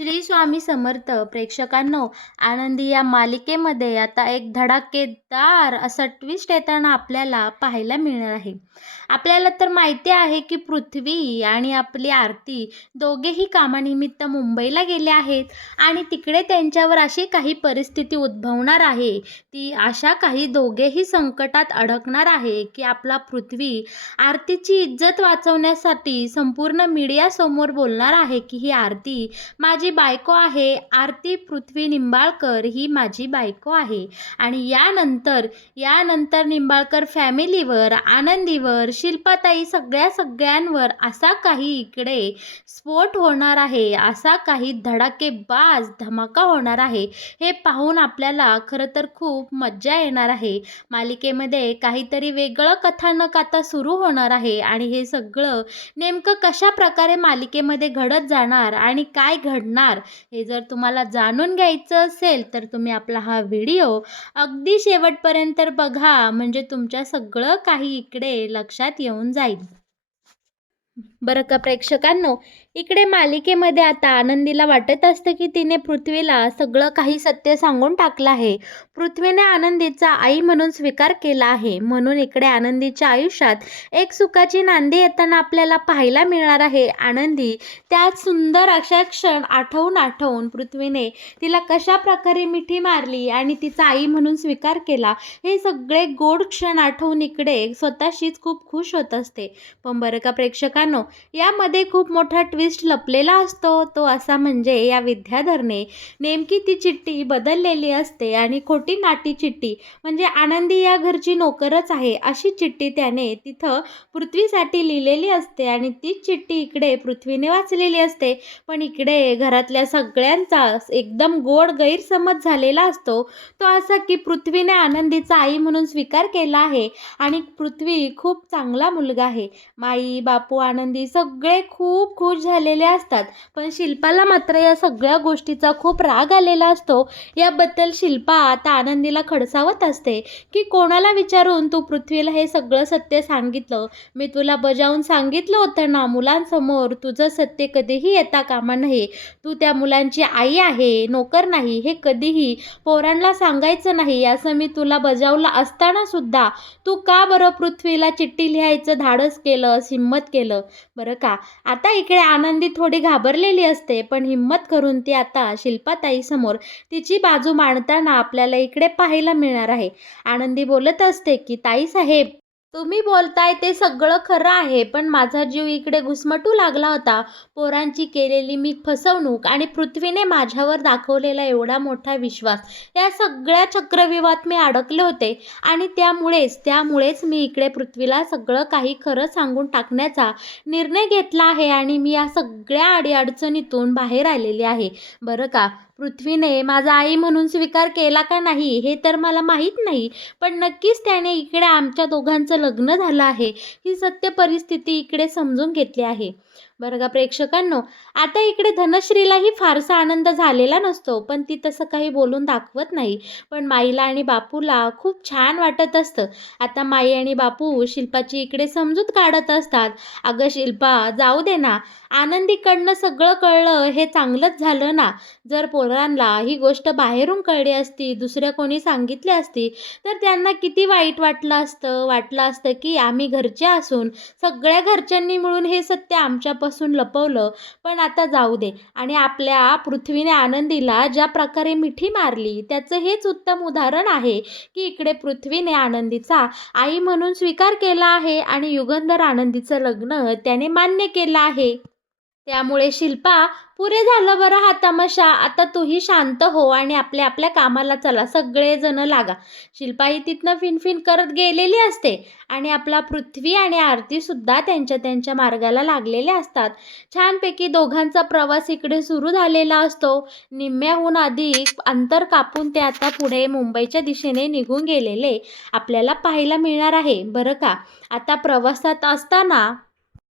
श्री स्वामी समर्थ प्रेक्षकांनो, आनंदी या मालिकेमध्ये आता एक धडाकेदार असा ट्विस्ट येताना आपल्याला पाहायला मिळणार आहे. आपल्याला तर माहिती आहे की पृथ्वी आणि आपली आरती दोघेही कामानिमित्त मुंबईला गेले आहेत आणि तिकडे त्यांच्यावर अशी काही परिस्थिती उद्भवणार आहे. ती अशा काही दोघेही संकटात अडकणार आहे की आपला पृथ्वी आरतीची इज्जत वाचवण्यासाठी संपूर्ण मीडियासमोर बोलणार आहे की ही आरती माझी बायको आहे, आरती पृथ्वी निंबाळकर ही माझी बायको आहे. आणि यानंतर निंबाळकर फॅमिलीवर, आनंदीवर, शिल्पाताई सगळ्यांवर असा काही इकडे स्फोट होणार आहे, असा काही धडाकेबाज धमाका होणार आहे. हे पाहून आपल्याला खरं तर खूप मज्जा येणार आहे. मालिकेमध्ये काहीतरी वेगळं कथानक आता सुरू होणार आहे आणि हे सगळं नेमकं कशा प्रकारे मालिकेमध्ये घडत जाणार आणि काय घडणार हे जर तुम्हाला जाणून घ्यायचं असेल तर तुम्ही आपला हा व्हिडिओ अगदी शेवटपर्यंत बघा, म्हणजे तुमच्या सगळं काही इकडे लक्षात येऊन जाईल. बरं का प्रेक्षकांनो, इकडे मालिकेमध्ये आता आनंदीला वाटत असतं की तिने पृथ्वीला सगळं काही सत्य सांगून टाकलं आहे. पृथ्वीने आनंदीचा आई म्हणून स्वीकार केला आहे. म्हणून इकडे आनंदीच्या आयुष्यात एक सुखाची नांदी येताना आपल्याला पाहायला मिळणार आहे. आनंदी त्यात सुंदर अशा क्षण आठवून पृथ्वीने तिला कशा प्रकारे मिठी मारली आणि तिचा आई म्हणून स्वीकार केला, हे सगळे गोड क्षण आठवून इकडे स्वतःशीच खूप खुश होत असते. पण बरं का प्रेक्षकांनो, यामध्ये खूप मोठा ट्विस्ट लपलेला असतो. तो असा म्हणजे या विद्याधरने नेमकी ती चिठ्ठी बदललेली असते आणि खोटी नाटी चिठ्ठी, म्हणजे आनंदी या घरची नोकरच आहे अशी चिठ्ठी त्याने तिथं पृथ्वीसाठी लिहिलेली असते आणि तीच चिठ्ठी इकडे पृथ्वीने वाचलेली असते. पण इकडे घरातल्या सगळ्यांचा एकदम गोड गैरसमज झालेला असतो. तो असा की पृथ्वीने आनंदीचा आई म्हणून स्वीकार केला आहे आणि पृथ्वी खूप चांगला मुलगा आहे. माई बापू आनंदी सगळे खूप खुश झालेले असतात. पण शिल्पाला मात्र या सगळ्या गोष्टीचा खूप राग आलेला असतो. याबद्दल शिल्पा आता आनंदीला खडसावत असते की कोणाला विचारून तू पृथ्वीला हे सगळं सत्य सांगितलं? मी तुला बजावून सांगितलं होतं ना, मुलांसमोर तुझं सत्य कधीही येता कामा नये. तू त्या मुलांची आई आहे, नोकर नाही, हे कधीही पोरांना सांगायचं नाही असं मी तुला बजावलं असताना सुद्धा तू का बरं पृथ्वीला चिठ्ठी लिहायचं धाडस केलं, हिम्मत केलं? बरं का, आता इकडे आनंदी थोडी घाबरलेली असते, पण हिम्मत करून ती आता शिल्पाताई समोर तिची बाजू मांडताना आपल्याला इकडे पाहायला मिळणार आहे. आनंदी बोलत असते की ताई साहेब, तुम्ही बोलताय ते सगळं खरं आहे, पण माझा जीव इकडे घुसमटू लागला होता. पोरांची केलेली मी फसवणूक आणि पृथ्वीने माझ्यावर दाखवलेला एवढा मोठा विश्वास, या सगळ्या चक्रव्यूहात मी अडकले होते आणि त्यामुळेच मी इकडे पृथ्वीला सगळं काही खरं सांगून टाकण्याचा निर्णय घेतला आहे आणि मी या सगळ्या अडीअडचणीतून बाहेर आलेली आहे. बरं का, पृथ्वीने माझा आई म्हणून स्वीकार केला का नाही हे तर मला माहीत नाही, पण नक्कीच त्याने इकडे आमच्या दोघांचं लग्न झालं आहे ही सत्य परिस्थिती इकडे समजून घेतली आहे. बरं का प्रेक्षकांनो, आता इकडे धनश्रीलाही फारसा आनंद झालेला नसतो, पण ती तसं काही बोलून दाखवत नाही. पण माईला आणि बापूला खूप छान वाटत असतं. आता माई आणि बापू शिल्पाची इकडे समजूत काढत असतात. अगं शिल्पा, जाऊ दे ना, आनंदीकडनं सगळं कळलं हे चांगलंच झालं ना. जर पोरांना ही गोष्ट बाहेरून कळली असती, दुसऱ्या कोणी सांगितली असती, तर त्यांना किती वाईट वाटलं असतं की आम्ही घरचे असून सगळ्या घरच्यांनी मिळून हे सत्य आमच्यापासून लपवलं. पण आता जाऊ दे. आणि आपल्या पृथ्वीने आनंदीला ज्या प्रकारे मिठी मारली त्याचं हेच उत्तम उदाहरण आहे की इकडे पृथ्वीने आनंदीचा आई म्हणून स्वीकार केला आहे आणि युगंधर आनंदीचं लग्न त्याने मान्य केलं आहे. त्यामुळे शिल्पा, पुरे झालं बरं हा तमाशा. आता तूही शांत हो आणि आपल्या आपल्या कामाला चला, सगळेजण लागा. शिल्पा ही तिथनं फिनफिन करत गेलेली असते आणि आपला पृथ्वी आणि आरती सुद्धा त्यांच्या मार्गाला लागलेले असतात. छानपैकी दोघांचा प्रवास इकडे सुरू झालेला असतो. निम्म्याहून अधिक अंतर कापून ते आता पुढे मुंबईच्या दिशेने निघून गेलेले आपल्याला पाहायला मिळणार आहे. बरं का, आता प्रवासात असताना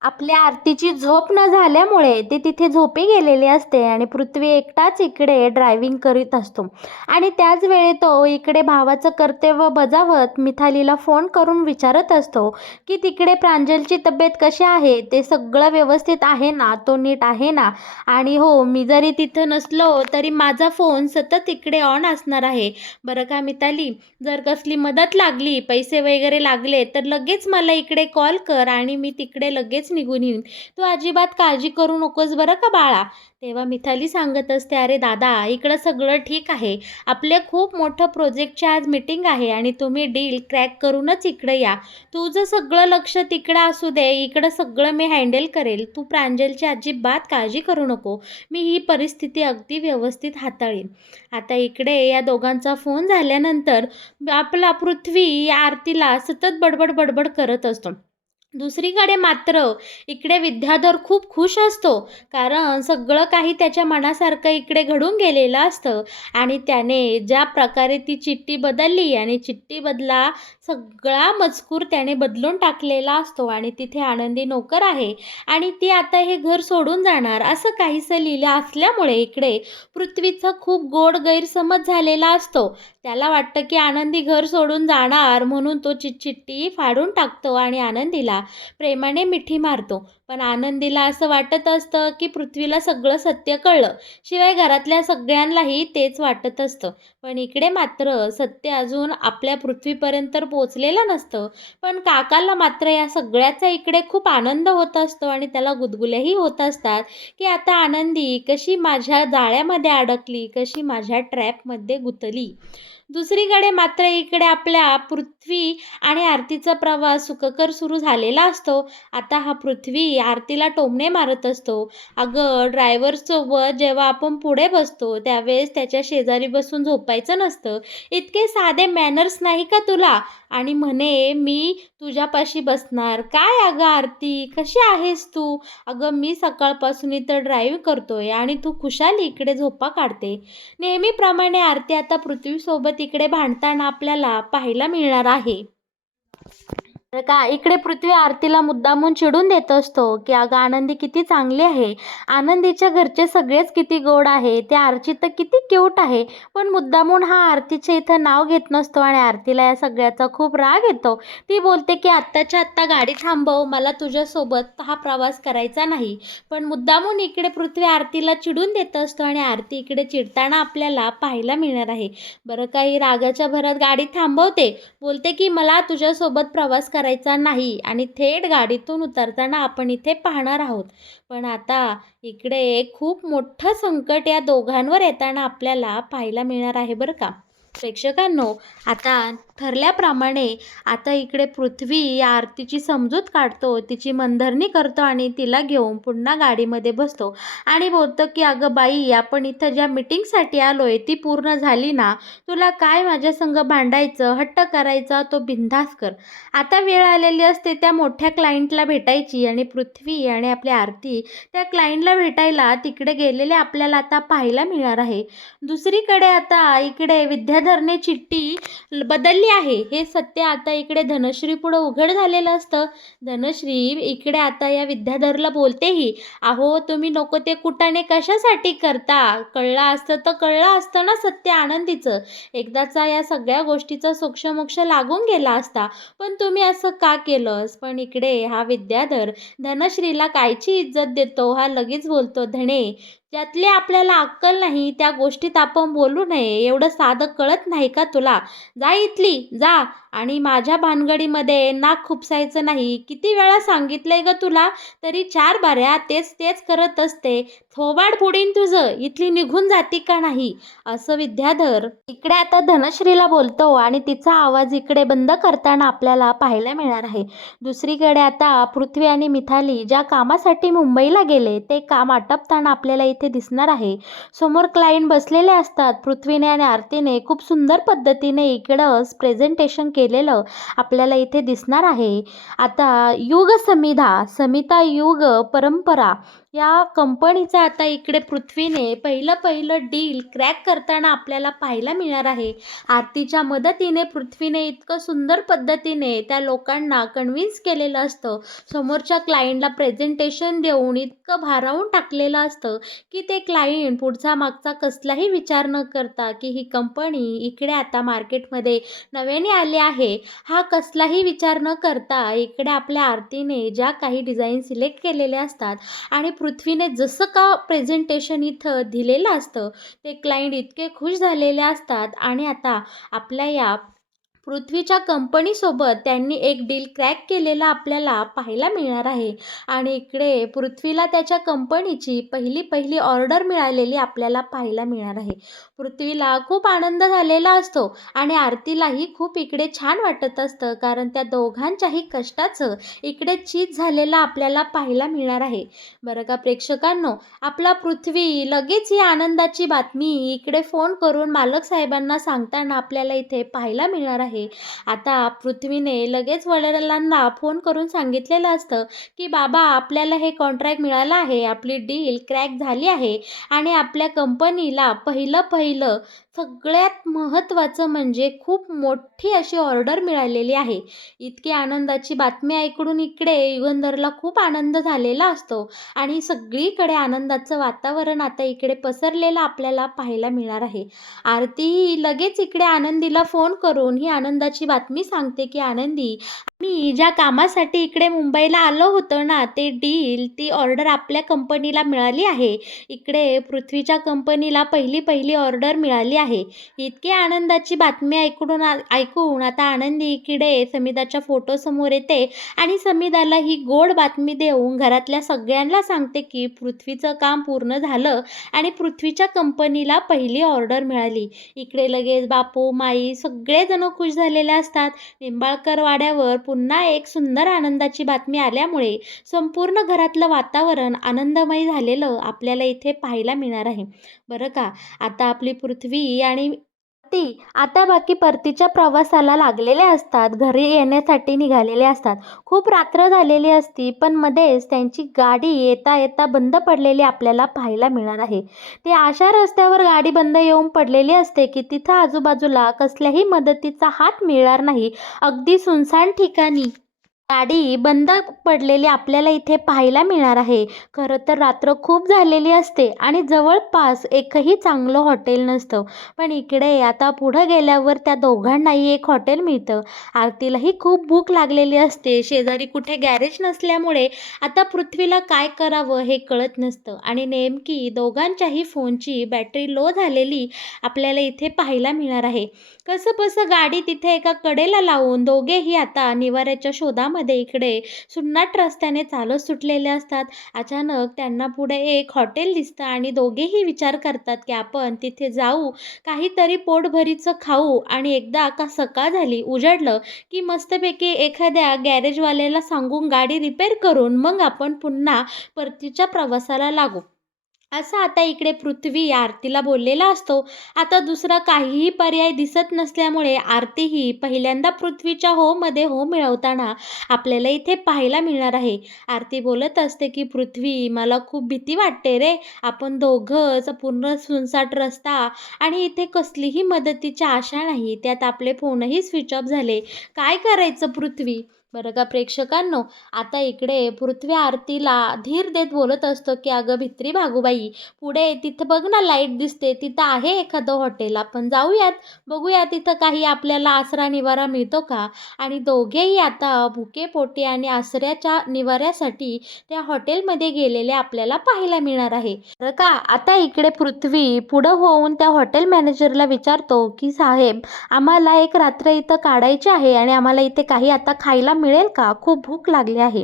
आपल्या आरतीची झोप न झाल्यामुळे ती तिथे झोपी गेलेली असते आणि पृथ्वी एकटाच इकडे ड्रायव्हिंग करीत असतो. आणि त्याच वेळी तो इकडे भावाचं कर्तव्य बजावत मिथालीला फोन करून विचारत असतो की तिकडे प्रांजलची तब्येत कशी आहे, ते सगळं व्यवस्थित आहे ना, तो नीट आहे ना. आणि हो, मी जरी तिथं नसलो तरी माझा फोन सतत इकडे ऑन असणार आहे बरं का मिताली. जर कसली मदत लागली, पैसे वगैरे लागले तर लगेच मला इकडे कॉल कर आणि मी तिकडे लगेच निघून येईन. तू अजिबात काळजी करू नकोस बरं का बाळा. तेव्हा मिथाली सांगत असते, अरे दादा, इकडं सगळं ठीक आहे. आपले खूप मोठं प्रोजेक्टची आज मीटिंग आहे आणि तुम्ही डील क्रॅक करूनच इकडे या. तुझं सगळं लक्ष तिकडं असू दे, इकडं सगळं मी हँडल करेल. तू प्रांजलची अजिबात काळजी करू नको. मी ही परिस्थिती अगदी व्यवस्थित हाताळीन. आता इकडे या दोघांचा फोन झाल्यानंतर आपला पृथ्वी या आरतीला सतत बडबड बडबड करत असतो. दुसरीकडे मात्र इकडे विद्याधर खूप खुश असतो, कारण सगळं काही त्याच्या मनासारखं इकडे घडून गेलेलं असतं. आणि त्याने ज्या प्रकारे ती चिठ्ठी बदलली आणि चिठ्ठीमधला सगळा मजकूर त्याने बदलून टाकलेला असतो आणि तिथे आनंदी नोकर आहे आणि ती आता हे घर सोडून जाणार असं काहीसं लिहिलं असल्यामुळे इकडे पृथ्वीचा खूप गोड गैरसमज झालेला असतो. त्याला वाटतं की आनंदी घर सोडून जाणार म्हणून तो चिठ्ठी फाडून टाकतो आणि आनंदीला प्रेमाने मिठी मारतो. पण आनंदीला असं वाटत असतं की पृथ्वीला सगळं सत्य कळलं, शिवाय घरातल्या सगळ्यांनाही तेच वाटत असतं. पण इकडे मात्र सत्य अजून आपल्या पृथ्वीपर्यंत तर पोचलेलं नसतं. पण काकाला मात्र या सगळ्याचा इकडे खूप आनंद होत असतो आणि त्याला गुदगुल्याही होत असतात की आता आनंदी कशी माझ्या जाळ्यामध्ये अडकली, कशी माझ्या ट्रॅपमध्ये गुंतली. दुसरीकडे मात्र इकडे आपल्या पृथ्वी आणि आरतीचा प्रवास सुखकर सुरू झालेला असतो. आता हा पृथ्वी आरतीला टोमणे मारत असतो. अगं, ड्रायव्हरसोबत जेव्हा आपण पुढे बसतो त्यावेळेस त्याच्या शेजारी बसून झोपायचं नसतं. इतके साधे मॅनर्स नाही का तुला? आणि म्हणे मी तुझ्यापाशी बसणार. काय अगं आरती, कशी आहेस तू? अगं, मी सकाळपासून इथं ड्राईव्ह करतोय आणि तू खुशाल इकडे झोपा काढते. नेहमीप्रमाणे आरती आता पृथ्वीसोबत इकडे भांडताना आपल्याला पाहायला मिळणार आहे. तर का इकडे पृथ्वी आरतीला मुद्दामून चिडून देत असतो की अगं आनंदी किती चांगली आहे, आनंदीच्या घरचे सगळेच किती गोड आहे, त्या आरची तर किती क्यूट आहे. पण मुद्दामून हा आरतीचे इथं नाव घेत नसतो आणि आरतीला या सगळ्याचा खूप राग येतो. ती बोलते की आत्ताच्या आत्ता गाडी थांबव, मला तुझ्यासोबत हा प्रवास करायचा नाही. पण मुद्दामून इकडे पृथ्वी आरतीला चिडून देत असतो आणि आरती इकडे चिडताना आपल्याला पाहायला मिळणार आहे. बरं, काही रागाच्या भरात गाडी थांबवते, बोलते की मला तुझ्यासोबत प्रवास करायचा नाही आणि थेट गाडीतून उतरताना आपण इथे पाहणार आहोत. पण आता इकडे खूप मोठं संकट या दोघांवर येताना आपल्याला पाहायला मिळणार आहे बरं का. प्रेक्षकांनो, आता ठरल्याप्रमाणे आता इकडे पृथ्वी या आरतीची समजूत काढतो, तिची मनधरणी करतो आणि तिला घेऊन पुन्हा गाडीमध्ये बसतो आणि बोलतो की अगं बाई, आपण इथं ज्या मीटिंगसाठी आलोय ती पूर्ण झाली ना. तुला काय माझ्या संग भांडायचं, हट्ट करायचा तो बिनधास्त कर. आता वेळ आलेली असते त्या मोठ्या क्लायंटला भेटायची आणि पृथ्वी आणि आपली आरती त्या क्लायंटला भेटायला तिकडे गेलेले आपल्याला आता पाहायला मिळणार आहे. दुसरीकडे आता इकडे विद्याधरने चिठ्ठी बदलली आहे हे सत्य आता इकडे धनश्री पुढं उघड झालेलं असतं. धनश्री इकडे आता या विद्याधरला बोलतेही, अहो तुम्ही नको ते कुटाणे कशासाठी करता, कळलं असतं तर कळलं असतं ना सत्य आनंदीचं, एकदाचा या सगळ्या गोष्टीचा सोक्षमोक्ष लागून गेला असता. पण तुम्ही असं का केलंस? पण इकडे हा विद्याधर धनश्रीला कायची इज्जत देतो, हा लगेच बोलतो, धने, ज्यातली आपल्याला अक्कल नाही त्या गोष्टीत आपण बोलू नये, एवढं साधं कळत नाही का तुला? जा इथली, जा आणि माझ्या भानगडीमध्ये नाक खुपसायचं नाही. किती वेळा सांगितलंय ग तुला, तरी 4 बाऱ्या तेच तेच करत असते. थोबाड फोडीन तुझं, इथली निघून जाती का नाही? असं विद्याधर इकडे आता धनश्रीला बोलतो आणि तिचा आवाज इकडे बंद करताना आपल्याला पाहायला मिळणार आहे. दुसरीकडे आता पृथ्वी आणि मिथाली ज्या कामासाठी मुंबईला गेले ते काम आटपताना आपल्याला इथे दिसणार आहे. समोर क्लायंट बसलेले असतात. पृथ्वीने आणि आरतीने खूप सुंदर पद्धतीने इकडं प्रेझेंटेशन केलेलं आपल्याला इथे दिसणार आहे. आता युग समिधा, समिता युग परंपरा या कंपनीचा आता इकडे पृथ्वीने पहिलं डील क्रॅक करताना आपल्याला पाहायला मिळणार आहे. आरतीच्या मदतीने पृथ्वीने इतकं सुंदर पद्धतीने त्या लोकांना कन्व्हिन्स केलेलं असतं, समोरच्या क्लायंटला प्रेझेंटेशन देऊन इतकं भारावून टाकलेलं असतं की ते क्लायंट पुढचा मागचा कसलाही विचार न करता की ही कंपनी इकडे आता मार्केटमध्ये नव्याने आली आहे, हा कसलाही विचार न करता इकडे आपल्या आरतीने ज्या काही डिझाईन सिलेक्ट केलेले असतात आणि पृथ्वीने जसं का प्रेझेंटेशन इथं दिलेलं असतं, ते क्लायंट इतके खुश झालेले असतात आणि आता आपल्या या पृथ्वीच्या कंपनीसोबत त्यांनी एक डील क्रॅक केलेला आपल्याला पाहायला मिळणार आहे. आणि इकडे पृथ्वीला त्याच्या कंपनीची पहिली ऑर्डर मिळालेली आपल्याला पाहायला मिळणार आहे. पृथ्वीला खूप आनंद झालेला असतो आणि आरतीलाही खूप इकडे छान वाटत असतं, कारण त्या दोघांच्याही कष्टाचं इकडे चीज झालेलं आपल्याला पाहायला मिळणार आहे. बरं का प्रेक्षकांनो, आपला पृथ्वी लगेच ही आनंदाची बातमी इकडे फोन करून मालक साहेबांना सांगताना आपल्याला इथे पाहायला मिळणार आहे. आता पृथ्वीने लगेच वडिलांना फोन करून सांगितलेलं असतं की बाबा, आपल्याला हे कॉन्ट्रॅक्ट मिळालं आहे, आपली डील क्रॅक झाली आहे आणि आपल्या कंपनीला पहिलं सगळ्यात महत्त्वाचं म्हणजे खूप मोठी अशी ऑर्डर मिळालेली आहे. इतकी आनंदाची बातमी ऐकून इकडे युगंधरला खूप आनंद झालेला असतो आणि सगळीकडे आनंदाचं वातावरण आता इकडे पसरलेलं आपल्याला पाहायला मिळणार आहे. आरती ही लगेच इकडे आनंदीला फोन करून ही आनंदाची बातमी सांगते की आनंदी, मी ज्या कामासाठी इकडे मुंबईला आलो होतो ना, ते डील, ती ऑर्डर आपल्या कंपनीला मिळाली आहे. इकडे पृथ्वीच्या कंपनीला पहिली ऑर्डर मिळाली आहे. इतकी आनंदाची बातमी ऐकून आता आनंदी इकडे समिधाच्या फोटोसमोर येते आणि समिधाला ही गोड बातमी देऊन घरातल्या सगळ्यांना सांगते की पृथ्वीचं काम पूर्ण झालं आणि पृथ्वीच्या कंपनीला पहिली ऑर्डर मिळाली. इकडे लगेच बापू, माई सगळेजण खुश झालेले असतात. निंबाळकर वाड्यावर पुन्हा एक सुंदर आनंदाची बातमी आल्यामुळे संपूर्ण घरातलं वातावरण आनंदमय झालेलं आपल्याला इथे पाहायला मिळणार आहे. बरं का, आता आपली पृथ्वी आणि ती आता बाकी परतीच्या प्रवासाला लागलेले असतात, घरी येण्यासाठी निघालेले असतात. खूप रात्र झालेली असती, पण मध्येच त्यांची गाडी येता येता बंद पडलेली आपल्याला पाहायला मिळणार आहे. ते अशा रस्त्यावर गाडी बंद येऊन पडलेली असते की तिथं आजूबाजूला कसल्याही मदतीचा हात मिळणार नाही. अगदी सुनसान ठिकाणी गाडी बंद पडलेली आपल्याला इथे पाहायला मिळणार आहे. खरं तर रात्र खूप झालेली असते आणि जवळपास एकही चांगलं हॉटेल नसतं. पण इकडे आता पुढं गेल्यावर त्या दोघांनाही एक हॉटेल मिळतं. आरतीलाही खूप भूक लागलेली असते. शेजारी कुठे गॅरेज नसल्यामुळे आता पृथ्वीला काय करावं हे कळत नसतं आणि नेमकी दोघांच्याही फोनची बॅटरी लो झालेली आपल्याला इथे पाहायला मिळणार आहे. कसंबसं गाडी तिथे एका कडेला लावून दोघेही आता निवाऱ्याच्या शोधामध्ये इकडे सुन्नाट रस्त्याने चालत सुटलेले असतात. अचानक त्यांना पुढे एक हॉटेल दिसतं आणि दोघेही विचार करतात की आपण तिथे जाऊ, काहीतरी पोटभरीचं खाऊ आणि एकदा का सकाळ झाली, उजाडलं की मस्तपैकी एखाद्या गॅरेजवाल्याला सांगून गाडी रिपेअर करून मग आपण पुन्हा परतीच्या प्रवासाला लागू, असं आता इकडे पृथ्वी आरतीला बोललेला असतो. आता दुसरा काहीही पर्याय दिसत नसल्यामुळे आरतीही पहिल्यांदा पृथ्वीच्या मध्ये हो मिळवताना आपल्याला इथे पाहायला मिळणार आहे. आरती बोलत असते की पृथ्वी, मला खूप भीती वाटते रे, आपण दोघंच, पूर्ण सुनसाट रस्ता आणि इथे कसलीही मदतीची आशा नाही, त्यात आपले फोनही स्विच ऑफ झाले, काय करायचं पृथ्वी. बरं का प्रेक्षकांनो, आता इकडे पृथ्वी आरतीला धीर देत बोलत असतो की अगं भित्री भागूबाई, पुढे तिथं बघ ना, लाईट दिसते, तिथं आहे एखादं हॉटेल, आपण जाऊयात, बघूया तिथं काही आपल्याला आसरा निवारा मिळतो का. आणि दोघेही आता भुकेपोटी आणि आसऱ्याच्या निवाऱ्यासाठी त्या हॉटेलमध्ये गेलेले आपल्याला पाहायला मिळणार आहे. बरं का, आता इकडे पृथ्वी पुढं होऊन त्या हॉटेल मॅनेजरला विचारतो की साहेब, आम्हाला एक रात्र इथं काढायची आहे आणि आम्हाला इथे काही आता खायला मिळेल का, खूप भूक लागली आहे.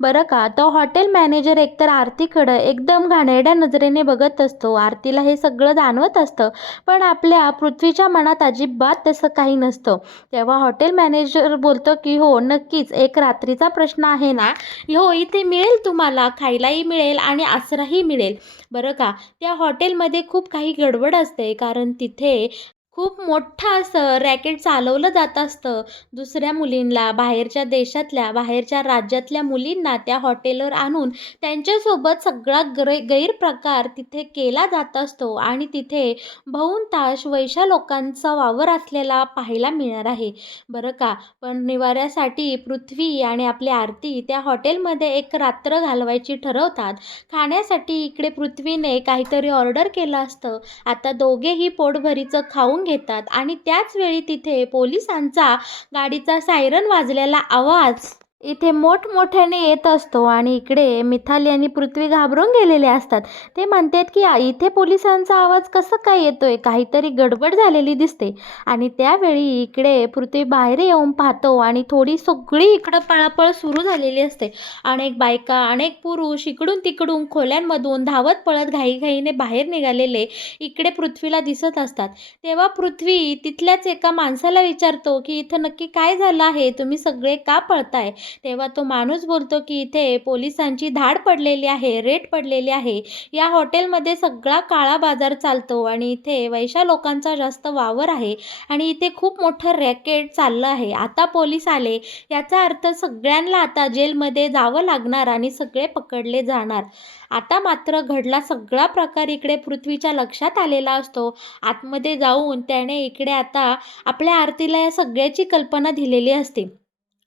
बरं का, तो हॉटेल मॅनेजर एकतर आरतीकडं एकदम घाणेरड्या नजरेने बघत असतो. आरतीला हे सगळं जाणवत असतं, पण आपल्या पृथ्वीच्या मनात अजिबात तसं काही नसतं. तेव्हा हॉटेल मॅनेजर बोलतो की हो नक्कीच, एक रात्रीचा प्रश्न आहे ना, हो इथे मिळेल, तुम्हाला खायलाही मिळेल आणि आसराही मिळेल. बरं का, त्या हॉटेलमध्ये खूप काही गडबड असते, कारण तिथे खूप मोठं असं रॅकेट चालवलं जात असतं. दुसऱ्या मुलींना, बाहेरच्या देशातल्या, बाहेरच्या राज्यातल्या मुलींना त्या हॉटेलवर आणून त्यांच्यासोबत सगळा गैरप्रकार तिथे केला जात असतो आणि तिथे बहुतांश वैश्य लोकांचा वावर असलेला पाहायला मिळणार आहे, बरं का. पण निवाऱ्यासाठी पृथ्वी आणि आपली आरती त्या हॉटेलमध्ये एक रात्र घालवायची ठरवतात. खाण्यासाठी इकडे पृथ्वीने काहीतरी ऑर्डर केलं असतं. आता दोघेही पोटभरीचं खाऊन घेतात आणि त्याच वेळी तिथे पोलिसांचा गाडीचा सायरन वाजलेला आवाज इथे मोठमोठ्याने येत असतो आणि इकडे मिथाली आणि पृथ्वी घाबरून गेलेले असतात. ते म्हणतात की इथे पोलिसांचा आवाज कसा काय येतोय, काहीतरी गडबड झालेली दिसते. आणि त्यावेळी इकडे पृथ्वी बाहेर येऊन पाहतो आणि थोडी सगळी इकडं पळापळ सुरू झालेली असते. अनेक बायका, अनेक पुरुष इकडून तिकडून खोल्यांमधून धावत पळत घाईघाईने बाहेर निघालेले इकडे पृथ्वीला दिसत असतात. तेव्हा पृथ्वी तिथल्याच एका माणसाला विचारतो की इथं नक्की काय झालं आहे, तुम्ही सगळे का पळताय. तेव्हा तो माणूस बोलतो की इथे पोलिसांची धाड पडलेली आहे, रेड पडलेली आहे. या हॉटेलमध्ये सगळा काळा बाजार चालतो आणि इथे वैश्य लोकांचा जास्त वावर आहे आणि इथे खूप मोठं रॅकेट चाललं आहे. आता पोलीस आले याचा अर्थ सगळ्यांना आता जेलमध्ये जावं लागणार आणि सगळे पकडले जाणार. आता मात्र घडला सगळा प्रकार इकडे पृथ्वीच्या लक्षात आलेला असतो. आतमध्ये जाऊन त्याने इकडे आता आपल्या आरतीला या सगळ्याची कल्पना दिलेली असते,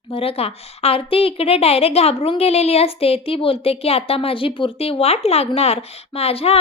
बरं का. आरती इकडे डायरेक्ट घाबरून गेलेली असते. ती बोलते की आता माझी पुरती वाट लागणार. माझ्या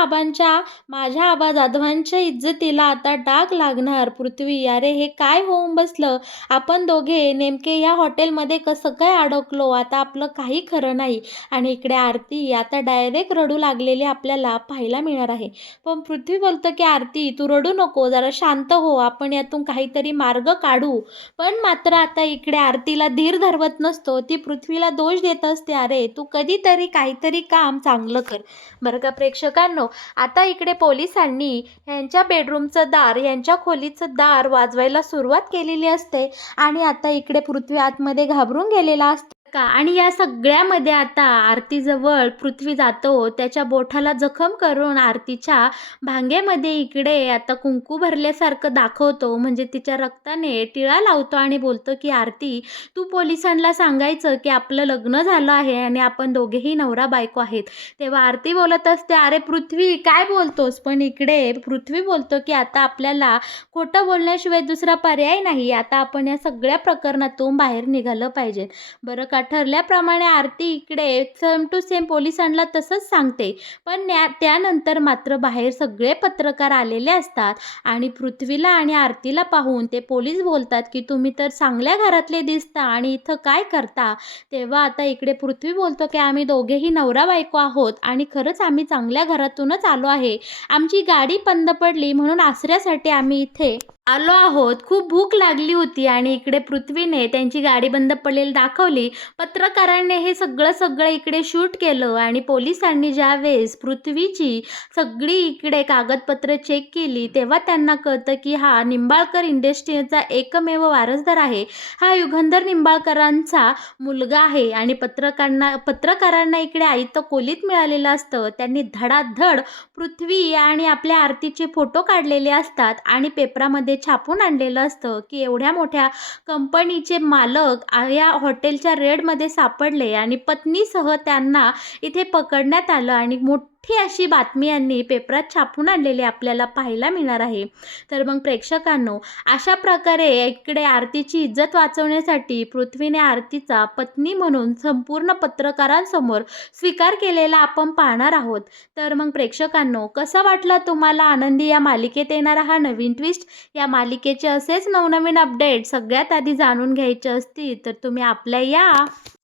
आबा जाधवांच्या इज्जतीला आता डाग लागणार. पृथ्वी, अरे हे काय होऊन बसलं. आपण दोघे नेमके या हॉटेलमध्ये कसं काय अडकलो. आता आपलं काही खरं नाही. आणि इकडे आरती आता डायरेक्ट रडू लागलेली आपल्याला पाहायला मिळणार आहे. पण पृथ्वी बोलतं की आरती तू रडू नको, जरा शांत हो, आपण यातून काहीतरी मार्ग काढू. पण मात्र आता इकडे आरतीला धीर धरवत नसतो. ती पृथ्वीला दोष देत असते, अरे तू कधीतरी काहीतरी काम चांगलं कर. बरं का प्रेक्षकांनो, आता इकडे पोलिसांनी यांच्या बेडरूमचं दार, यांच्या खोलीचं दार वाजवायला सुरुवात केलेली असते आणि आता इकडे पृथ्वी आतमध्ये घाबरून गेलेला असतो का. आणि या सगळ्यामध्ये आता आरतीजवळ पृथ्वी जातो. त्याच्या बोटाला जखम करून आरतीच्या भांग्यामध्ये इकडे आता कुंकू भरल्यासारखं दाखवतो, म्हणजे तिच्या रक्ताने टिळा लावतो आणि बोलतो की आरती तू पोलिसांना सांगायचं की आपलं लग्न झालं आहे आणि आपण दोघेही नवरा बायको आहेत. तेव्हा आरती बोलत असते, अरे पृथ्वी काय बोलतोस. पण इकडे पृथ्वी बोलतो की आता आपल्याला खोटं बोलण्याशिवाय दुसरा पर्याय नाही. आता आपण या सगळ्या प्रकरणातून बाहेर निघालं पाहिजे. बरं का. ठरल्याप्रमाणे आरती इकडे सेम टू सेम पोलिसांना तसंच सांगते. पण त्यानंतर मात्र बाहेर सगळे पत्रकार आलेले असतात आणि पृथ्वीला आणि आरतीला पाहून ते पोलीस बोलतात की तुम्ही तर चांगल्या घरातले दिसता आणि इथं काय करता. तेव्हा आता इकडे पृथ्वी बोलतो की आम्ही दोघेही नवरा बायको आहोत आणि खरंच आम्ही चांगल्या घरातूनच आलो आहे. आमची गाडी बंद पडली म्हणून आसऱ्यासाठी आम्ही इथे आलो आहोत. खूप भूक लागली होती आणि इकडे पृथ्वीने त्यांची गाडी बंद पडलेली दाखवली. पत्रकारांनी हे सगळं इकडे शूट केलं आणि पोलिसांनी ज्यावेळेस पृथ्वीची सगळी इकडे कागदपत्र चेक केली तेव्हा त्यांना कळतं की हा निंबाळकर इंडस्ट्रीचा एकमेव वारसदार आहे. हा युगंधर निंबाळकरांचा मुलगा आहे आणि पत्रकारांना इकडे आयतं खोलीत मिळालेलं असतं. त्यांनी धडाधड पृथ्वी आणि आपल्या आरतीचे फोटो काढलेले असतात आणि पेपरामध्ये छापून आणलेलं असतं की एवढ्या मोठ्या कंपनीचे मालक या हॉटेलच्या रेडमध्ये सापडले आणि पत्नीसह त्यांना इथे पकडण्यात आलं आणि मोठी अशी बातमी यांनी पेपरात छापून आणलेली आपल्याला पाहायला मिळणार आहे. तर मग प्रेक्षकांनो, अशा प्रकारे इकडे आरतीची इज्जत वाचवण्यासाठी पृथ्वीने आरतीचा पत्नी म्हणून संपूर्ण पत्रकारांसमोर स्वीकार केलेला आपण पाहणार आहोत. तर मग प्रेक्षकांनो, कसा वाटला तुम्हाला आनंदी या मालिकेत येणारा हा नवीन ट्विस्ट. या मालिकेचे असेच नवनवीन अपडेट सगळ्यात आधी जाणून घ्यायचे असतील तर तुम्ही आपल्या या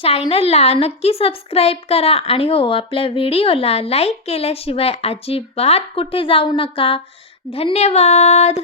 चॅनलला नक्की सबस्क्राईब करा आणि हो, आपल्या व्हिडिओला लाईक केल्याशिवाय अजिबात कुठे जाऊ नका. धन्यवाद.